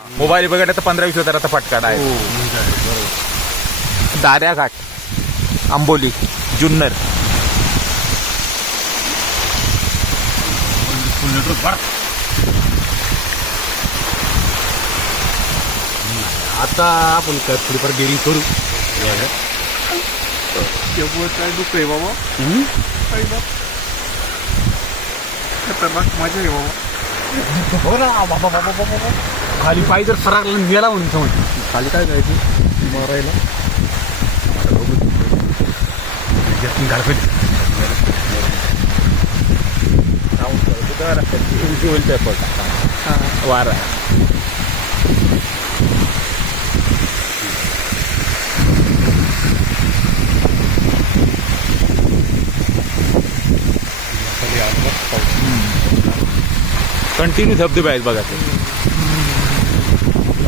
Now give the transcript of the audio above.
Mobile बघितलं तर पंधरा वीस हजाराचा फटका आहे दाऱ्या घाट आंबोली जुन्नर. आता आपण काय थोडीफार डेअरिंग करू. एवढं काय दुःख आहे बाबा खतरनाक मजा आहे बाबा. हो ना बाबा बाबा बाबा बाबा. खाली पाय जर सरागला गेला म्हणून समज खाली काय करायचं? मारायला. गाडपे वारा. कंटिन्यू धबधबे आहेत बघा ते.